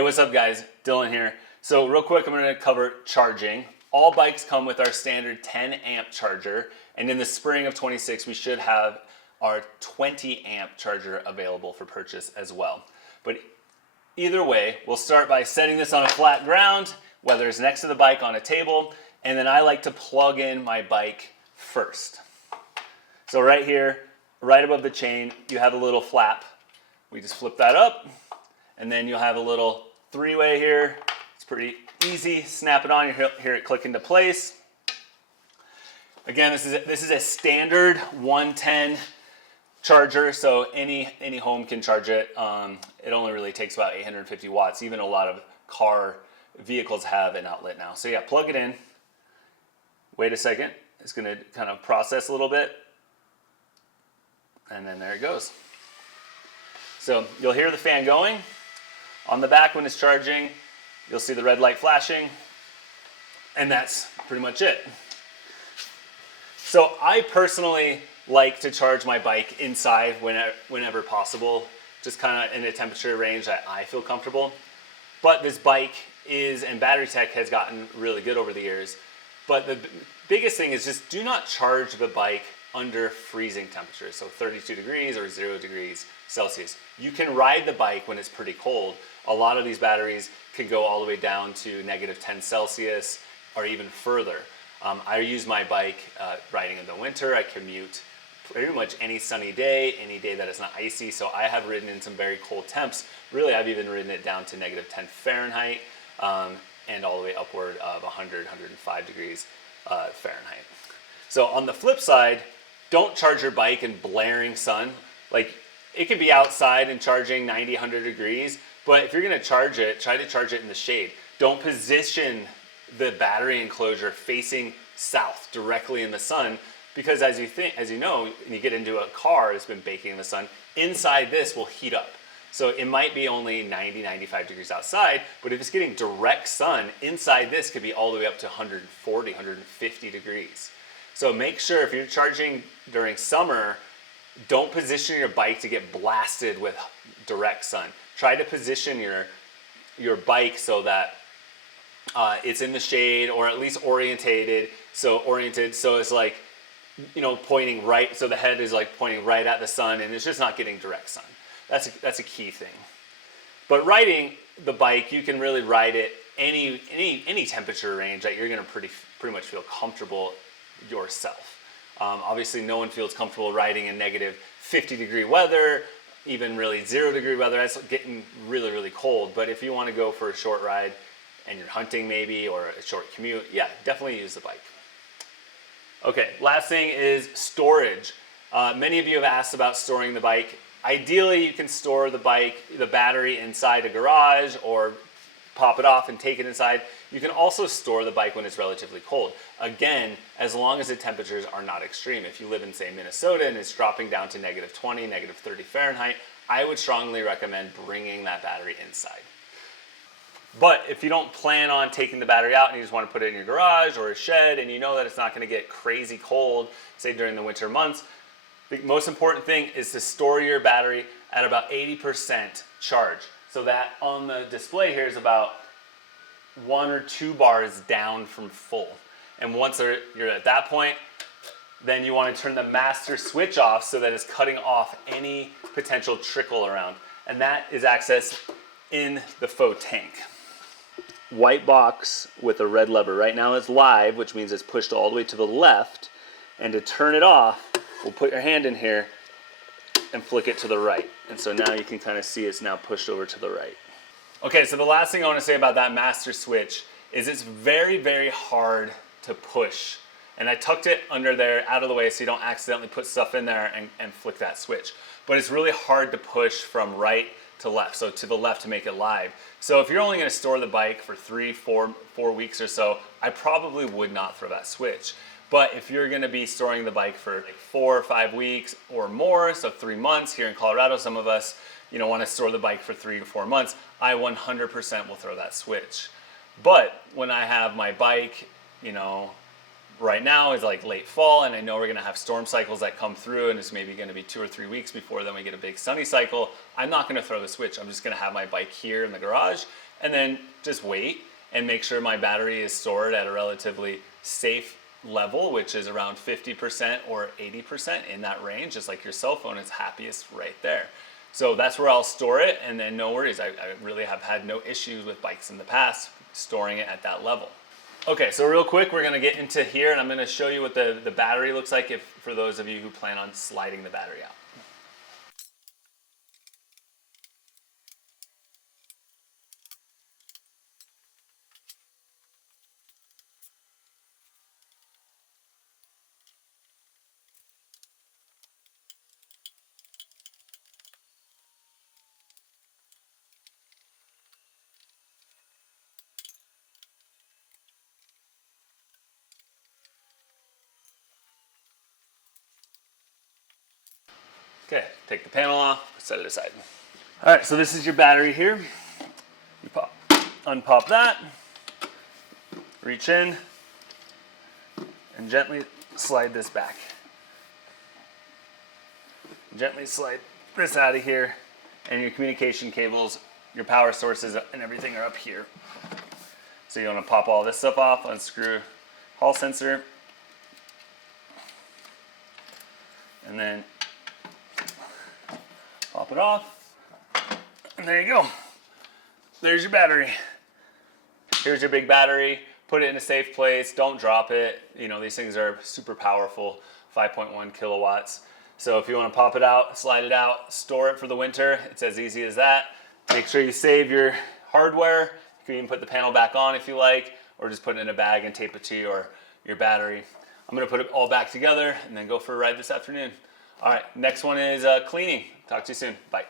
Hey, what's up guys? Dylan here. So real quick, I'm going to cover charging. All bikes come with our standard 10 amp charger, and in the spring of 26 we should have our 20 amp charger available for purchase as well. But either way, we'll start by setting this on a flat ground, whether it's next to the bike on a table, and then I like to plug in my bike first. So right here, right above the chain, you have a little flap. We just flip that up, and then you'll have a little three-way here. It's pretty easy. Snap it on, you hear it click into place. Again, this is a standard 110 charger, so any home can charge it. It only really takes about 850 watts. Even a lot of vehicles have an outlet now. So yeah, plug it in. Wait a second. It's going to kind of process a little bit. And then there it goes. So you'll hear the fan going. On the back when it's charging, you'll see the red light flashing. And that's pretty much it. So I personally like to charge my bike inside whenever possible, just kind of in a temperature range that I feel comfortable. But this bike and battery tech has gotten really good over the years. But the biggest thing is just do not charge the bike under freezing temperatures, so 32 degrees or 0 degrees Celsius. You can ride the bike when it's pretty cold. A lot of these batteries can go all the way down to -10 Celsius or even further. I use my bike riding in the winter. I commute pretty much any sunny day, any day that it's not icy, so I have ridden in some very cold temps. Really, I've even ridden it down to -10 Fahrenheit and all the way upward of 100, 105 degrees Fahrenheit. So on the flip side, don't charge your bike in blaring sun. Like, it can be outside and charging 90, 100 degrees, but if you're gonna charge it, try to charge it in the shade. Don't position the battery enclosure facing south, directly in the sun, because as you know, when you get into a car that's been baking in the sun, inside this will heat up. So it might be only 90, 95 degrees outside, but if it's getting direct sun, inside this could be all the way up to 140, 150 degrees. So make sure if you're charging during summer, don't position your bike to get blasted with direct sun. Try to position your bike so that it's in the shade, or at least oriented so it's like, you know, pointing right, so the head is like pointing right at the sun and it's just not getting direct sun. That's a key thing. But riding the bike, you can really ride it any temperature range that you're gonna pretty much feel comfortable yourself. Obviously no one feels comfortable riding in -50 degree weather, even really 0 degree weather. That's getting really, really cold. But if you want to go for a short ride and you're hunting maybe, or a short commute, yeah, definitely use the bike. Okay, last thing is storage. Many of you have asked about storing the bike. Ideally, you can store the battery inside a garage, or pop it off and take it inside. You can also store the bike when it's relatively cold. Again, as long as the temperatures are not extreme. If you live in, say, Minnesota and it's dropping down to -20, -30 Fahrenheit, I would strongly recommend bringing that battery inside. But if you don't plan on taking the battery out and you just want to put it in your garage or a shed, and you know that it's not going to get crazy cold, say during the winter months, the most important thing is to store your battery at about 80% charge. So that on the display here is about 1 or 2 bars down from full. And once you're at that point, then you want to turn the master switch off so that it's cutting off any potential trickle around. And that is accessed in the faux tank. White box with a red lever. Right now it's live, which means it's pushed all the way to the left. And to turn it off, we'll put your hand in here and flick it to the right. And so now you can kind of see it's now pushed over to the right. Okay, so the last thing I want to say about that master switch is it's very, very hard to push. And I tucked it under there out of the way so you don't accidentally put stuff in there and flick that switch. But it's really hard to push from right to left, so to the left to make it live. So if you're only going to store the bike for 4 weeks or so, I probably would not throw that switch. But if you're going to be storing the bike for like 4 or 5 weeks or more, so 3 months here in Colorado, some of us, you know, want to store the bike for 3 to 4 months, I 100% will throw that switch. But when I have my bike, you know, right now is like late fall, and I know we're going to have storm cycles that come through, and it's maybe going to be 2 or 3 weeks before then we get a big sunny cycle. I'm not going to throw the switch. I'm just going to have my bike here in the garage, and then just wait and make sure my battery is stored at a relatively safe level, which is around 50% or 80% in that range, just like your cell phone is happiest right there. So that's where I'll store it, and then no worries. I really have had no issues with bikes in the past storing it at that level. Okay, so real quick, we're gonna get into here, and I'm gonna show you what the battery looks like for those of you who plan on sliding the battery out. Okay, take the panel off, set it aside. All right, so this is your battery here. You unpop that, reach in, and gently slide this back. Gently slide this out of here, and your communication cables, your power sources, and everything are up here. So you want to pop all this stuff off, unscrew hall sensor, and then pop it off, and there you go. There's your battery. Here's your big battery. Put it in a safe place. Don't drop it. You know, these things are super powerful, 5.1 kilowatts. So if you want to pop it out, slide it out, store it for the winter, it's as easy as that. Make sure you save your hardware. You can even put the panel back on if you like, or just put it in a bag and tape it to your battery. I'm going to put it all back together and then go for a ride this afternoon. All right, next one is cleaning. Talk to you soon. Bye.